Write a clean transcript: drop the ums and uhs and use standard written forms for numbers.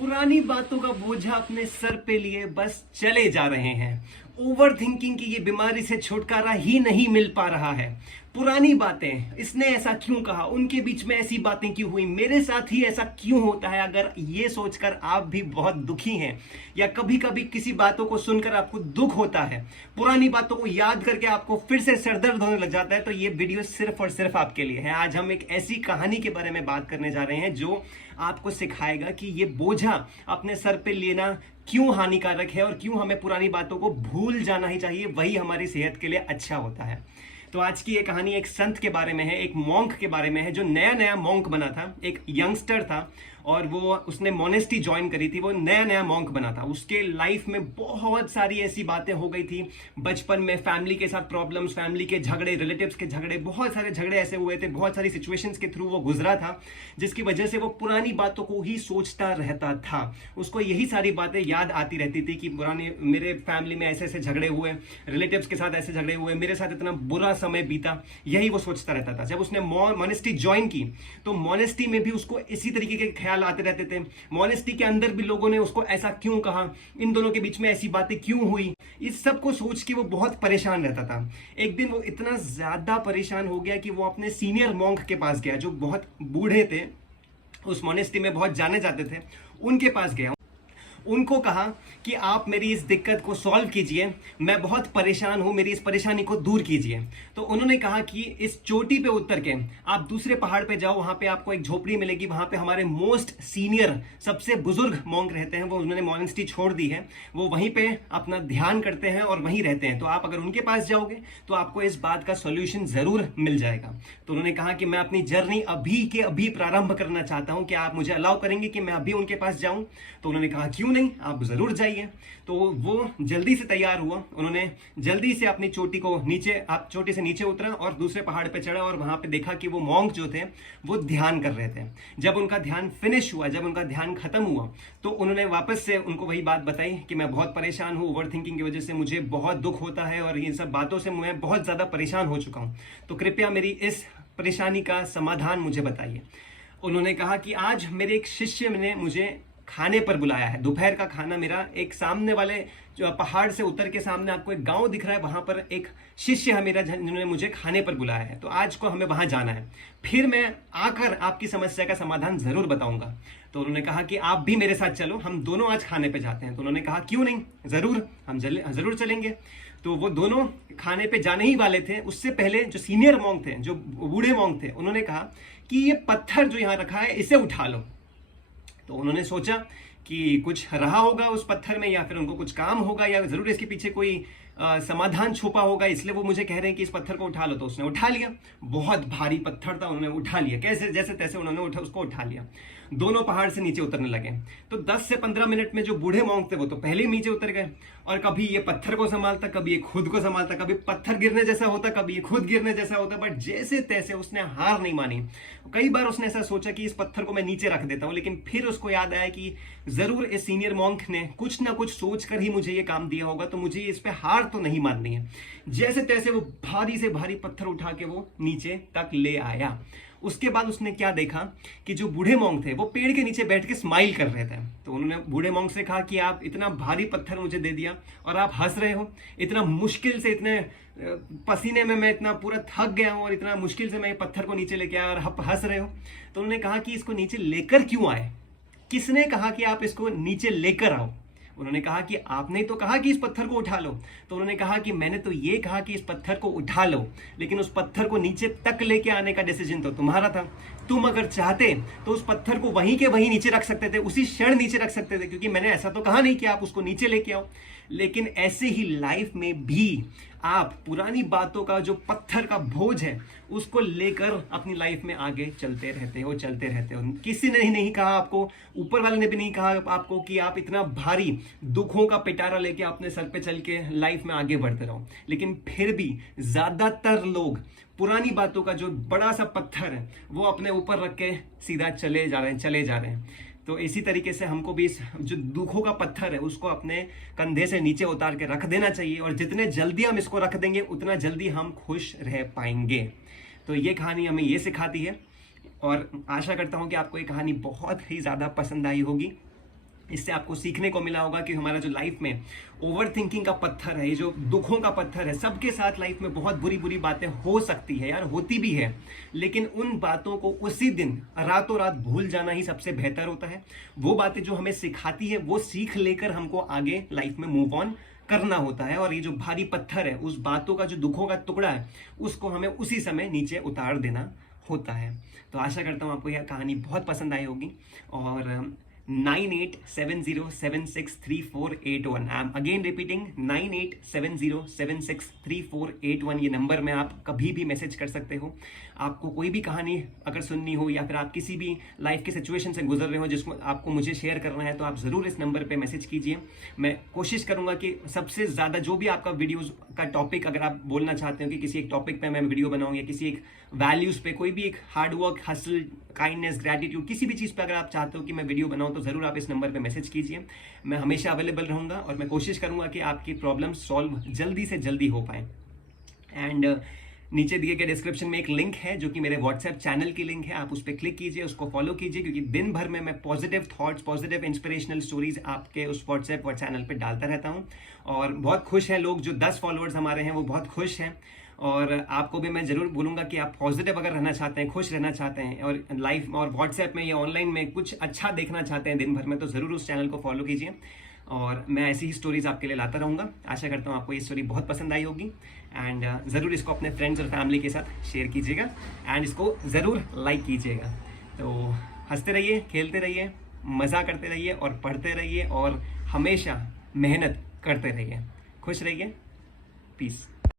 पुरानी बातों का बोझा अपने सर पे लिए बस चले जा रहे हैं। ओवर थिंकिंग की ये बीमारी से छुटकारा ही नहीं मिल पा रहा है। पुरानी बातें, इसने ऐसा क्यों कहा, उनके बीच में ऐसी बातें क्यों हुई, मेरे साथ ही ऐसा क्यों होता है। अगर ये सोचकर आप भी बहुत दुखी हैं या कभी कभी किसी बातों को सुनकर आपको दुख होता है, पुरानी बातों को याद करके आपको फिर से सरदर्द होने लग जाता है, तो ये वीडियो सिर्फ और सिर्फ आपके लिए है। आज हम एक ऐसी कहानी के बारे में बात करने जा रहे हैं जो आपको सिखाएगा कि ये बोझा अपने सर पे लेना क्यों हानिकारक है और क्यों हमें पुरानी बातों को भूल जाना ही चाहिए, वही हमारी सेहत के लिए अच्छा होता है। तो आज की ये कहानी एक संत के बारे में है, एक मॉन्क के बारे में है जो नया नया मॉन्क बना था। एक यंगस्टर था और वो उसने मोनेस्टी ज्वाइन करी थी, वो नया नया मॉन्क बना था। उसके लाइफ में बहुत सारी ऐसी बातें हो गई थी बचपन में, फैमिली के साथ प्रॉब्लम्स, फैमिली के झगड़े, रिलेटिव्स के झगड़े, बहुत सारे झगड़े ऐसे हुए थे, बहुत सारी सिचुएशंस के थ्रू वो गुजरा था, जिसकी वजह से वो पुरानी बातों को ही सोचता रहता था। उसको यही सारी बातें याद आती रहती थी कि पुराने मेरे फैमिली में ऐसे ऐसे झगड़े हुए, रिलेटिव्स के साथ ऐसे झगड़े हुए, मेरे साथ इतना बुरा समय बीता, यही वो सोचता रहता था। जब उसने मोनेस्टी ज्वाइन की तो मोनेस्टी में भी उसको इसी तरीके के ख्याल आते रहते थे। मोनेस्टी के अंदर भी लोगों ने उसको ऐसा क्यों कहा, इन दोनों के बीच में ऐसी बातें क्यों हुई, इस सब को सोच के वो बहुत परेशान रहता था। एक दिन वो इतना ज्यादा परेशान हो गया कि वो अपने सीनियर मॉन्क के पास गया, जो बहुत बूढ़े थे, उस मोनेस्टी में बहुत जाने जाते थे, उनके पास गया। उनको कहा कि आप मेरी इस दिक्कत को सॉल्व कीजिए, मैं बहुत परेशान हूं, मेरी इस परेशानी को दूर कीजिए। तो उन्होंने कहा कि इस चोटी पे उतर के आप दूसरे पहाड़ पे जाओ, वहां पे आपको एक झोपड़ी मिलेगी, वहां पे हमारे मोस्ट सीनियर, सबसे बुजुर्ग मॉन्क रहते हैं, वो उन्होंने मोनेस्टी छोड़ दी है, वो वहीं पे अपना ध्यान करते हैं और वहीं रहते हैं। तो आप अगर उनके पास जाओगे तो आपको इस बात का सोल्यूशन जरूर मिल जाएगा। तो उन्होंने कहा कि मैं अपनी जर्नी अभी के अभी प्रारंभ करना चाहता हूं, क्या आप मुझे अलाउ करेंगे कि मैं अभी उनके पास जाऊं? तो उन्होंने कहा क्यों नहीं, आप जरूर जाइए। तो वो जल्दी से तैयार हुआ, उन्होंने जल्दी से अपनी चोटी को नीचे, आप चोटी से नीचे उतरा और दूसरे पहाड़ पे चढ़ा और वहां पे देखा कि वो मॉन्क जो थे वो ध्यान कर रहे थे। जब उनका ध्यान फिनिश हुआ, जब उनका ध्यान खत्म हुआ, तो उन्होंने वापस से उनको वही बात बताई कि मैं बहुत परेशान हूं, ओवर थिंकिंग की वजह से मुझे बहुत दुख होता है और इन सब बातों से मैं बहुत ज्यादा परेशान हो चुका हूं, तो कृपया मेरी इस परेशानी का समाधान मुझे बताइए। उन्होंने कहा कि आज मेरे एक शिष्य ने मुझे खाने पर बुलाया है, दोपहर का खाना मेरा एक सामने वाले जो पहाड़ से उतर के सामने आपको एक गांव दिख रहा है, वहां पर एक शिष्य है मेरा जिन्होंने मुझे खाने पर बुलाया है, तो आज को हमें वहां जाना है, फिर मैं आकर आपकी समस्या का समाधान जरूर बताऊंगा। तो उन्होंने कहा कि आप भी मेरे साथ चलो, हम दोनों आज खाने पे जाते हैं। तो उन्होंने कहा क्यों नहीं, जरूर, हम जरूर चलेंगे। तो वो दोनों खाने पे जाने ही वाले थे, उससे पहले जो सीनियर मॉन्क थे, जो बूढ़े मॉन्क थे, उन्होंने कहा कि ये पत्थर जो यहाँ रखा है इसे उठा लो। तो उन्होंने सोचा कि कुछ रहा होगा उस पत्थर में, या फिर उनको कुछ काम होगा, या जरूर इसके पीछे कोई समाधान छुपा होगा, इसलिए वो मुझे कह रहे हैं कि इस पत्थर को उठा लो। तो उसने उठा लिया, बहुत भारी पत्थर था, उन्होंने उठा लिया, कैसे जैसे तैसे उन्होंने उसको उठा लिया। दोनों पहाड़ से नीचे उतरने लगे। तो 10 से 15 मिनट में जो बूढ़े मॉन्क थे वो तो पहले ही नीचे उतर गए, और कभी ये पत्थर को संभालता, कभी ये खुद को संभालता, कभी पत्थर गिरने जैसा होता, कभी ये खुद गिरने जैसा होता, बट जैसे तैसे उसने हार नहीं मानी। कई बार उसने ऐसा सोचा कि इस पत्थर को मैं नीचे रख देता हूं, लेकिन फिर उसको याद आया कि जरूर इस सीनियर मॉन्क ने कुछ ना कुछ सोचकर ही मुझे ये काम दिया होगा, तो मुझे इस पे हार तो नहीं माननी है। जैसे तैसे वो भारी से भारी पत्थर उठा के वो नीचे तक ले आया। उसके बाद उसने क्या देखा कि जो बूढ़े मॉन्क थे वो पेड़ के नीचे बैठ के स्माइल कर रहे थे। तो उन्होंने बूढ़े मॉन्क से कहा कि आप इतना भारी पत्थर मुझे दे दिया और आप हंस रहे हो, इतना मुश्किल से, इतने पसीने में मैं इतना पूरा थक गया हूं और इतना मुश्किल से मैं पत्थर को नीचे लेके आया और आप हंस रहे हो। तो उन्होंने कहा कि इसको नीचे लेकर क्यों आए, किसने कहा कि आप इसको नीचे लेकर आओ? उन्होंने कहा कि आपने तो कहा कि इस पत्थर को उठा लो। तो उन्होंने कहा कि मैंने तो ये कहा कि इस पत्थर को उठा लो, लेकिन उस पत्थर को नीचे तक लेके आने का डिसीजन तो तुम्हारा था। तुम अगर चाहते तो उस पत्थर को वहीं के वहीं नीचे रख सकते थे, उसी क्षण नीचे रख सकते थे, क्योंकि मैंने ऐसा तो कहा नहीं कि आप उसको नीचे लेके आओ। लेकिन ऐसे ही लाइफ में भी आप पुरानी बातों का जो पत्थर का बोझ है उसको लेकर अपनी लाइफ में आगे चलते रहते हो। किसी ने ही नहीं कहा आपको, ऊपर वाले ने भी नहीं कहा आपको कि आप इतना भारी दुखों का पिटारा लेके अपने सर पे चल के लाइफ में आगे बढ़ते रहो, लेकिन फिर भी ज्यादातर लोग पुरानी बातों का जो बड़ा सा पत्थर है वो अपने ऊपर रख के सीधा चले जा रहे हैं। तो इसी तरीके से हमको भी इस जो दुखों का पत्थर है उसको अपने कंधे से नीचे उतार के रख देना चाहिए, और जितने जल्दी हम इसको रख देंगे उतना जल्दी हम खुश रह पाएंगे। तो ये कहानी हमें ये सिखाती है, और आशा करता हूं कि आपको ये कहानी बहुत ही ज़्यादा पसंद आई होगी। इससे आपको सीखने को मिला होगा कि हमारा जो लाइफ में ओवर थिंकिंग का पत्थर है, ये जो दुखों का पत्थर है, सबके साथ लाइफ में बहुत बुरी बुरी बातें हो सकती है यार, होती भी है, लेकिन उन बातों को उसी दिन रातों रात भूल जाना ही सबसे बेहतर होता है। वो बातें जो हमें सिखाती है वो सीख लेकर हमको आगे लाइफ में मूव ऑन करना होता है, और ये जो भारी पत्थर है, उस बातों का जो दुखों का टुकड़ा है, उसको हमें उसी समय नीचे उतार देना होता है। तो आशा करता हूँ आपको यह कहानी बहुत पसंद आई होगी। और 9870763481, आई एम अगेन रिपीटिंग 9870763481, ये नंबर में आप कभी भी मैसेज कर सकते हो। आपको कोई भी कहानी अगर सुननी हो, या फिर आप किसी भी लाइफ के सिचुएशन से गुजर रहे हो जिसको आपको मुझे शेयर करना है, तो आप ज़रूर इस नंबर पे मैसेज कीजिए। मैं कोशिश करूंगा कि सबसे ज़्यादा जो भी आपका वीडियोज़ का टॉपिक, अगर आप बोलना चाहते हो कि किसी एक टॉपिक पे मैं वीडियो बनाऊं, या किसी एक वैल्यूज़ पे, कोई भी एक hard work, hustle, kindness, gratitude, किसी भी चीज़ पे अगर आप चाहते हो कि मैं वीडियो बनाऊं, तो ज़रूर आप इस नंबर पे मैसेज कीजिए। मैं हमेशा अवेलेबल रहूंगा, और मैं कोशिश करूंगा कि आपकी प्रॉब्लम सॉल्व जल्दी से जल्दी हो पाए। एंड नीचे दिए गए डिस्क्रिप्शन में एक लिंक है जो कि मेरे व्हाट्सएप चैनल की लिंक है, आप उस पर क्लिक कीजिए, उसको फॉलो कीजिए, क्योंकि दिन भर में मैं positive thoughts, positive inspirational stories आपके उस व्हाट्सएप और चैनल पे डालता रहता हूँ। और बहुत खुश हैं लोग, जो 10 फॉलोअर्स हमारे हैं वो बहुत खुश हैं। और आपको भी मैं ज़रूर बोलूँगा कि आप पॉजिटिव अगर रहना चाहते हैं, खुश रहना चाहते हैं, और लाइफ और व्हाट्सएप में या ऑनलाइन में कुछ अच्छा देखना चाहते हैं दिन भर में, तो ज़रूर उस चैनल को फॉलो कीजिए। और मैं ऐसी ही स्टोरीज आपके लिए लाता रहूँगा। आशा करता हूँ आपको ये स्टोरी बहुत पसंद आई होगी। एंड ज़रूर इसको अपने फ्रेंड्स और फैमिली के साथ शेयर कीजिएगा, एंड इसको ज़रूर लाइक कीजिएगा। तो हंसते रहिए, खेलते रहिए, मज़ा करते रहिए, और पढ़ते रहिए, और हमेशा मेहनत करते रहिए। खुश रहिए। पीस।